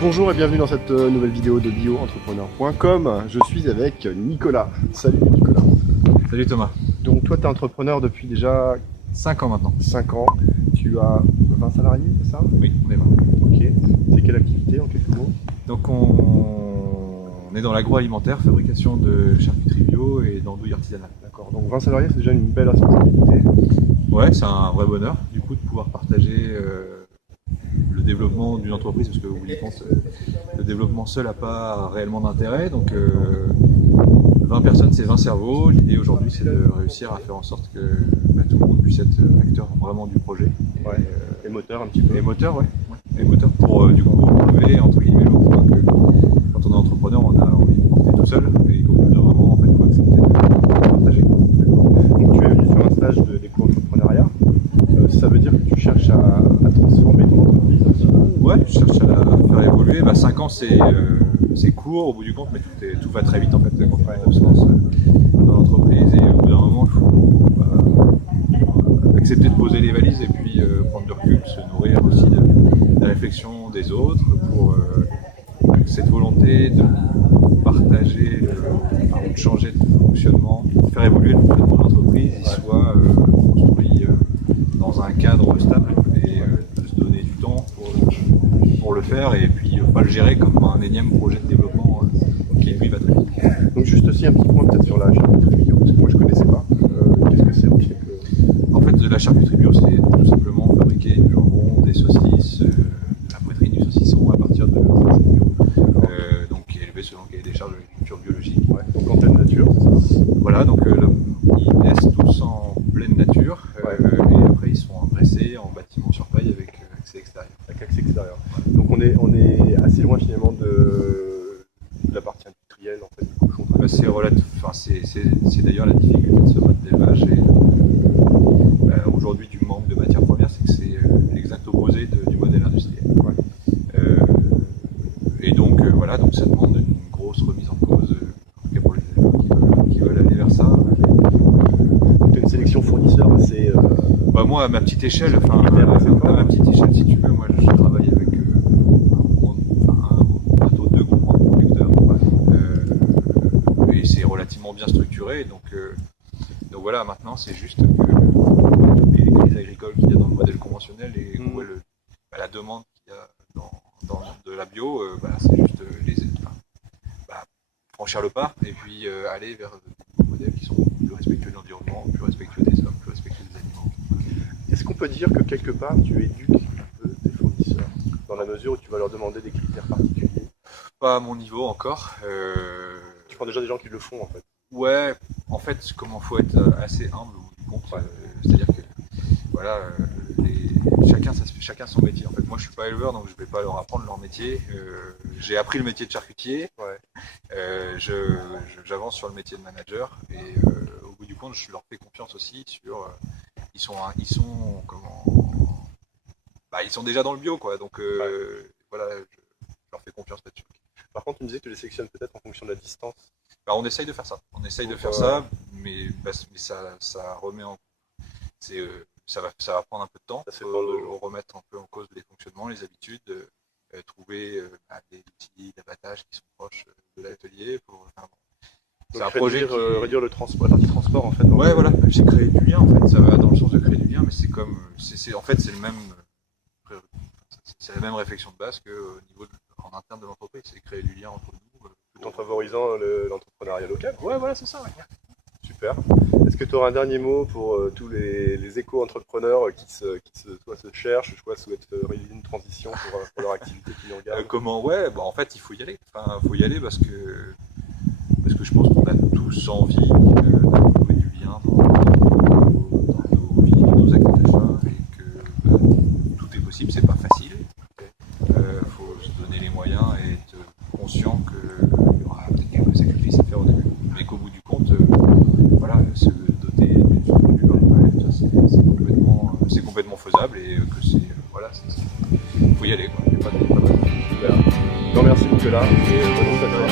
Bonjour et bienvenue dans cette nouvelle vidéo de bioentrepreneur.com. Je suis avec Nicolas. Salut Nicolas. Salut Thomas. Donc toi tu es entrepreneur depuis déjà 5 ans maintenant. 5 ans. Tu as 20 salariés, c'est ça? Oui, on est 20. Ok. C'est quelle activité en quelques mots? Donc on est dans l'agroalimentaire, fabrication de charcuterie bio et d'andouilles artisanales. D'accord. Donc 20 salariés, c'est déjà une belle responsabilité. Ouais, c'est un vrai bonheur du coup de pouvoir partager le développement d'une entreprise, parce que vous y pensez, le développement seul n'a pas réellement d'intérêt. Donc 20 personnes, c'est 20 cerveaux. L'idée aujourd'hui, c'est de réussir à faire en sorte que tout le monde puisse être acteur vraiment du projet. Ouais. Et moteur un petit peu. Et moteur, ouais. Et moteur pour du coup relever entre guillemets le point que quand on est entrepreneur, on a envie de porter tout seul et qu'on peut vraiment en fait accepter de partager. Donc tu es venu sur un stage d'éco-entrepreneuriat. Ça veut dire que tu cherches à transformer ton entreprise aussi? Ouais, je cherche à la faire évoluer. 5 ans c'est court au bout du compte, mais tout va très vite en fait quand on se lance dans l'entreprise, et au bout d'un moment il faut accepter de poser les valises et puis prendre du recul, se nourrir aussi de la réflexion des autres pour cette volonté de partager, de changer de fonctionnement, faire évoluer le fonctionnement de l'entreprise, il soit construit dans un cadre stable et de se donner du temps pour le faire, et puis pas le gérer comme un énième projet de développement qui lui va très vite. Donc juste aussi un petit point peut-être sur la charcuterie bio, parce que moi je connaissais pas. Qu'est-ce que c'est En fait, de la charcuterie bio, c'est tout simplement fabriquer du jambon, des saucisses, de la poitrine du saucisson à partir de jambon bio, donc qui est élevé selon le cahier des charges de l'agriculture biologique. Ouais. Donc en pleine nature, c'est ça? Voilà, donc ils naissent tous en pleine nature, et après ils sont dressés en bâtiment sur paille avec accès extérieur. Avec accès extérieur. Donc on est assez loin finalement de la partie industrielle en fait du cochon. C'est d'ailleurs la difficulté de ce mode d'élevage, et aujourd'hui du manque de matières premières, c'est que c'est l'exact opposé du modèle industriel. Ouais. Et donc voilà, donc ça demande une grosse remise en cause, en tout cas pour les éleveurs qui veulent aller vers ça. Donc une sélection fournisseur assez... Moi à ma petite échelle, si tu veux, moi je travaille avec bientôt 2 groupements de producteurs, et c'est relativement bien structuré, donc voilà, maintenant c'est juste que les crises agricoles qu'il y a dans le modèle conventionnel et où la demande qu'il y a dans de la bio, c'est juste franchir le pas et puis aller vers des modèles qui sont plus respectueux de l'environnement, plus respectueux des hommes, plus respectueux des animaux. Est-ce qu'on peut dire que quelque part tu éduques un peu tes fournisseurs, dans la mesure où tu vas leur demander des critères particuliers? Pas à mon niveau encore. Tu prends déjà des gens qui le font en fait. Ouais, en fait, comment faut être assez humble au bout du compte. C'est-à-dire que voilà, chacun son métier. En fait, moi, je suis pas éleveur, donc je vais pas leur apprendre leur métier. J'ai appris le métier de charcutier. J'avance sur le métier de manager, et au bout du compte, je leur fais confiance aussi sur. Ils sont déjà dans le bio, quoi. Donc voilà, je leur fais confiance là-dessus. Par contre, tu me disais que tu les sélectionnes peut-être en fonction de la distance. On essaye de faire ça. Ça, mais ça remet en. Ça va prendre un peu de temps. Ça faut remettre un peu en cause les fonctionnements, les habitudes, trouver des outils d'abattage qui sont proches de l'atelier. C'est un projet réduire la partie transport en fait. Ouais, voilà. J'ai créé du lien en fait. Ça va dans le sens de créer du lien, mais c'est comme, en fait c'est le même. C'est la même réflexion de base en interne de l'entreprise, c'est créer du lien entre nous. Tout en favorisant l'entrepreneuriat local. Ouais, voilà, c'est ça. Ouais. Super. Est-ce que tu auras un dernier mot pour tous les éco-entrepreneurs qui soit se cherchent, soit souhaitent réaliser une transition pour leur activité qui nous regarde? Comment? En fait, il faut y aller. Faut y aller parce que je pense qu'on a tous envie de trouver du lien dans nos vies, dans nos actes d'achat, et que tout est possible. C'est pas facile. Faut se donner les moyens et être conscient qu'il y aura peut-être quelques sacrifices à faire au début, mais qu'au bout du compte, se doter d'une structure, c'est complètement faisable, et que faut y aller, quoi. Il y a pas de... Super. Je te remercie Nicolas et bonne journée à toi.